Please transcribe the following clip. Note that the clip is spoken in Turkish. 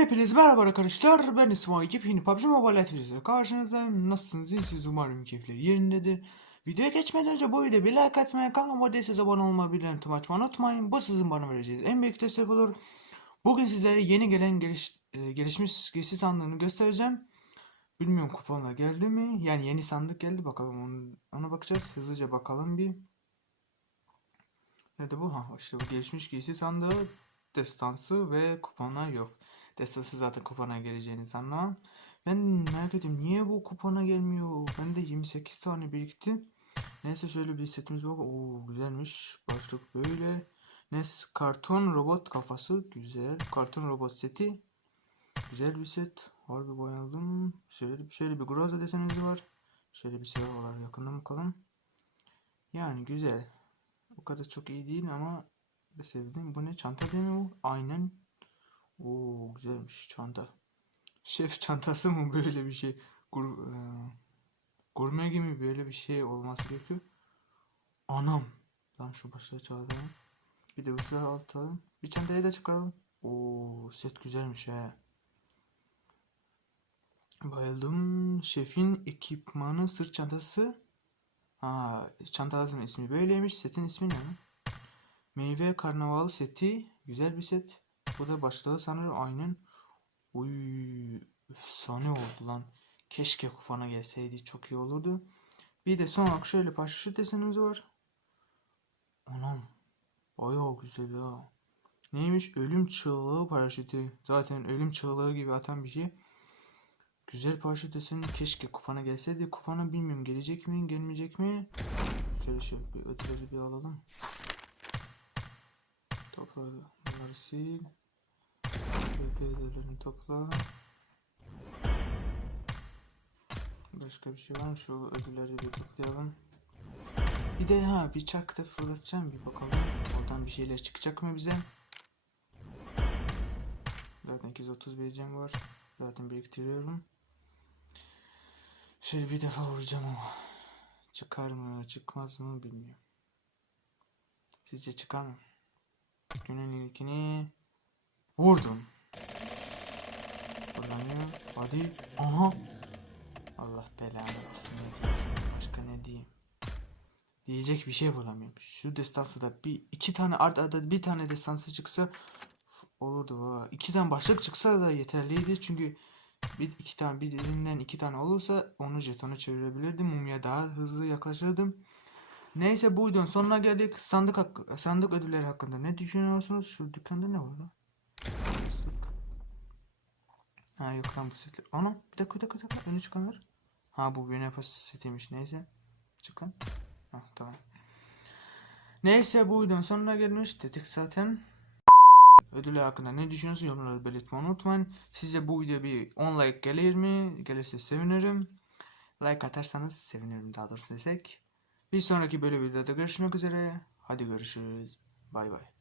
Hepiniz merhaba arkadaşlar. Ben İsmail Yepyeni PUBG Mobile Atölye'siyle karşınızdayım. Nasılsınız? İyisiniz? Umarım keyifleri yerindedir. Videoya geçmeden önce bu videoya bir like atmayı, kanalıma değilseniz abone olmayı, bildirim açmayı unutmayın. Bu sizin bana vereceğiniz en büyük destek olur. Bugün sizlere yeni gelen geliş, e, gelişmiş giysi sandığını göstereceğim. Bilmiyorum kuponla geldi mi? Yani yeni sandık geldi bakalım onu, ona bakacağız. Hızlıca bakalım bir. Nerede bu? Ha işte bu gelişmiş giysi sandığı destansı ve kupona yok. Destansı zaten kupona geleceğini sanmam. Ben merak ediyorum niye bu kupona gelmiyor? Bende 28 tane birikti. Neyse şöyle bir setimiz var. Oo güzelmiş. Başlık böyle. Neyse karton robot kafası güzel. Karton robot seti. Güzel bir set. Harbi bayıldım. Şöyle, şöyle bir groza desenimiz var. Şöyle bir şey var yakından bakalım. Yani güzel. O kadar çok iyi değil ama ben sevdim. Bu ne? Çanta değil mi bu? Aynen. Oo güzelmiş çanta. Şef çantası mı böyle bir şey? Gur, e, gurme gibi böyle bir şey olması gerekiyor. Anam. Lan şu başlığı çağıralım. Bir de bu atalım. Bir çantayı da çıkaralım. Oo set güzelmiş he. Bayıldım. Şefin ekipmanı sırt çantası. Ha, çantasının ismi böyleymiş. Setin ismi ne? Meyve karnaval seti. Güzel bir set. Bu da başlığı sanırım aynen. Uy, efsane oldu lan. Keşke kupona gelseydi çok iyi olurdu. Bir de son olarak şöyle paraşüt desenimiz var. Anam. Bayağı güzel ha. Neymiş? Ölüm çığlığı paraşütü. Zaten ölüm çığlığı gibi atan bir şey. Güzel paraşüt deseni keşke kupona gelseydi. Kupona bilmiyorum gelecek mi gelmeyecek mi? Şöyle şöyle bir ödülleri bir alalım. Topla bunları sil. Ödüllerini topla. Başka bir şey var mı? Şu ödülleri bir toplayalım. Bir de ha bir çak da fırlatacağım bir bakalım. Oradan bir şeyler çıkacak mı bize? Zaten 230 vereceğim var. Zaten biriktiriyorum. Şöyle bir defa vuracağım ama. Çıkar mı çıkmaz mı bilmiyorum. Sizce çıkar mı? Günün ilkini vurdum. Hadi. Aha. Allah belanı versin. Başka ne diyeyim? Diyecek bir şey bulamıyorum. Şu destansı da bir iki tane art arda bir tane destansı çıksa olurdu baba. İki tane başlık çıksa da yeterliydi çünkü bir iki tane birinden iki tane olursa onu jetona çevirebilirdim. Mumya daha hızlı yaklaşırdım. Neyse bu videonun sonuna geldik. Sandık sandık ödülleri hakkında ne düşünüyorsunuz? Şu dükkanda ne var lan? Ha yok lan bu setler. Ana bir dakika bir dakika bir dakika. Öne çıkanlar. Ha bu Venepas setiymiş neyse. Çık lan. Ha tamam. Neyse bu videonun sonuna gelmiş dedik zaten. Ödüller hakkında ne düşünüyorsunuz yorumlarda belirtmeyi unutmayın. Sizce bu video bir 10 like gelir mi? Gelirse sevinirim. Like atarsanız sevinirim daha doğrusu desek. Bir sonraki böyle videoda görüşmek üzere. Hadi görüşürüz. Bay bay.